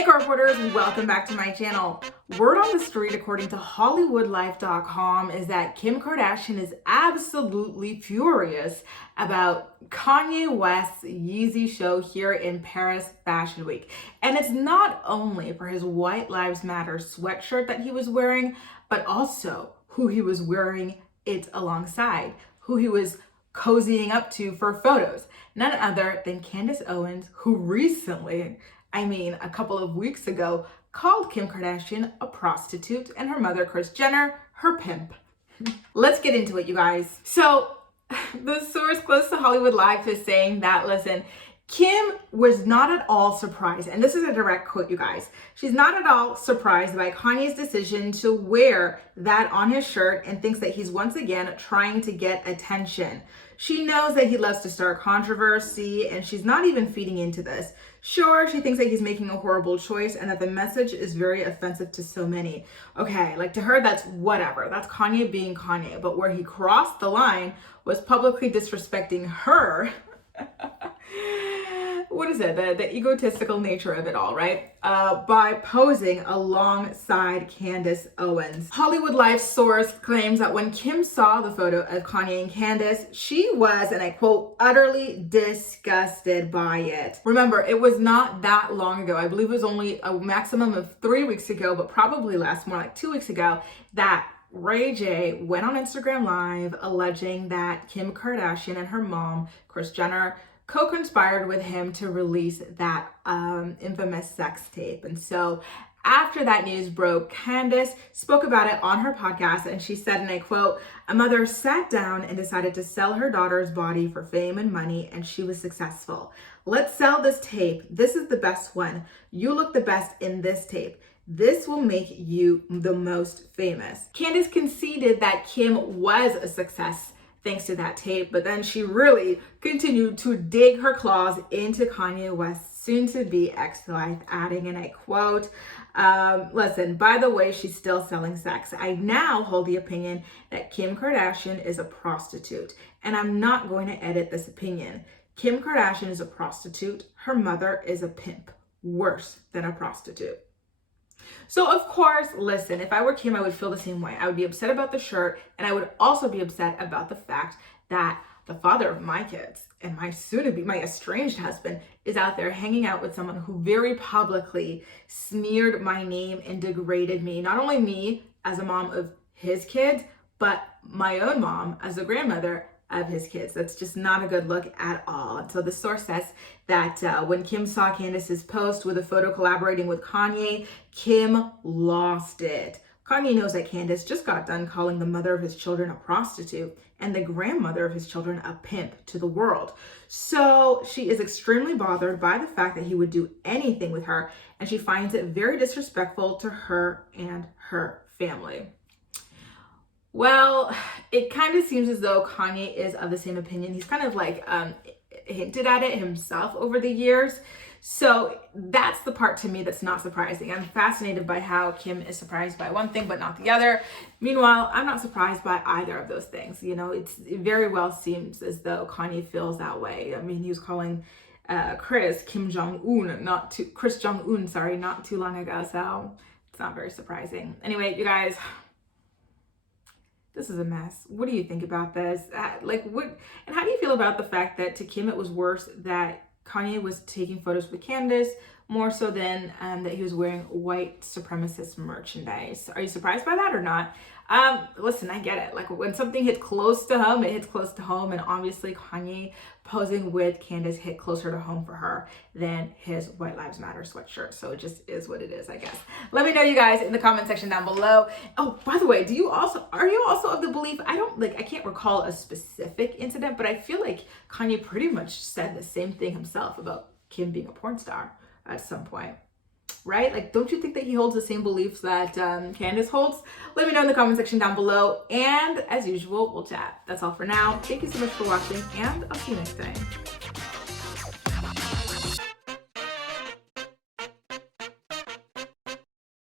Hey car reporters, welcome back to my channel. Word on the street according to HollywoodLife.com is that Kim Kardashian is absolutely furious about Kanye West's Yeezy show here in Paris Fashion Week. And it's not only for his White Lives Matter sweatshirt that he was wearing, but also who he was wearing it alongside, who he was cozying up to for photos. None other than Candace Owens, who recently, a couple of weeks ago, called Kim Kardashian a prostitute and her mother, Kris Jenner, her pimp. Let's get into it, you guys. So the source close to Hollywood Life is saying that, listen, Kim was not at all surprised, and this is a direct quote, you guys. She's not at all surprised by Kanye's decision to wear that on his shirt and thinks that he's once again trying to get attention. She knows that he loves to start controversy, and she's not even feeding into this. Sure, she thinks that he's making a horrible choice and that the message is very offensive to so many. Okay, like to her, that's whatever. That's Kanye being Kanye. But where he crossed the line was publicly disrespecting her. What is it? The egotistical nature of it all, right? By posing alongside Candace Owens. Hollywood Life source claims that when Kim saw the photo of Kanye and Candace, she was, and I quote, utterly disgusted by it. Remember, it was not that long ago. I believe it was only a maximum of 3 weeks ago, but probably less, more like 2 weeks ago, that Ray J went on Instagram Live alleging that Kim Kardashian and her mom, Kris Jenner, co-conspired with him to release that infamous sex tape. And so after that news broke, Candace spoke about it on her podcast, and she said, and I quote, "A mother sat down and decided to sell her daughter's body for fame and money, and she was successful. Let's sell this tape. This is the best one. You look the best in this tape. This will make you the most famous." Candace conceded that Kim was a success thanks to that tape, but then she really continued to dig her claws into Kanye West's soon-to-be ex-wife, adding, and I quote, listen, by the way, she's still selling sex. I now hold the opinion that Kim Kardashian is a prostitute, and I'm not going to edit this opinion. Kim Kardashian is a prostitute. Her mother is a pimp. Worse than a prostitute. So of course, listen, if I were Kim, I would feel the same way. I would be upset about the shirt, and I would also be upset about the fact that the father of my kids and my soon-to-be, my estranged husband, is out there hanging out with someone who very publicly smeared my name and degraded me. Not only me as a mom of his kids, but my own mom as a grandmother of his kids. That's just not a good look at all. And so the source says that when Kim saw Candace's post with a photo collaborating with Kanye, Kim lost it. Kanye knows that Candace just got done calling the mother of his children a prostitute and the grandmother of his children a pimp to the world. So she is extremely bothered by the fact that he would do anything with her, and she finds it very disrespectful to her and her family. Well, it kind of seems as though Kanye is of the same opinion. He's kind of like hinted at it himself over the years. So that's the part to me that's not surprising. I'm fascinated by how Kim is surprised by one thing but not the other. Meanwhile, I'm not surprised by either of those things. You know, it very well seems as though Kanye feels that way. I mean, he was calling Kris Jong-un, not too long ago. So it's not very surprising. Anyway, you guys, this is a mess. What do you think about this? And how do you feel about the fact that to Kim it was worse that Kanye was taking photos with Candace more so than that he was wearing white supremacist merchandise? Are you surprised by that or not? Listen, I get it. Like when something hits close to home, it hits close to home, and obviously Kanye posing with Candace hit closer to home for her than his White Lives Matter sweatshirt. So it just is what it is, I guess. Let me know, you guys, in the comment section down below. Oh, by the way, are you also of the belief, I can't recall a specific incident, but I feel like Kanye pretty much said the same thing himself about Kim being a porn star at some point. Right? Like, don't you think that he holds the same beliefs that Candace holds? Let me know in the comment section down below. And as usual, we'll chat. That's all for now. Thank you so much for watching, and I'll see you next time.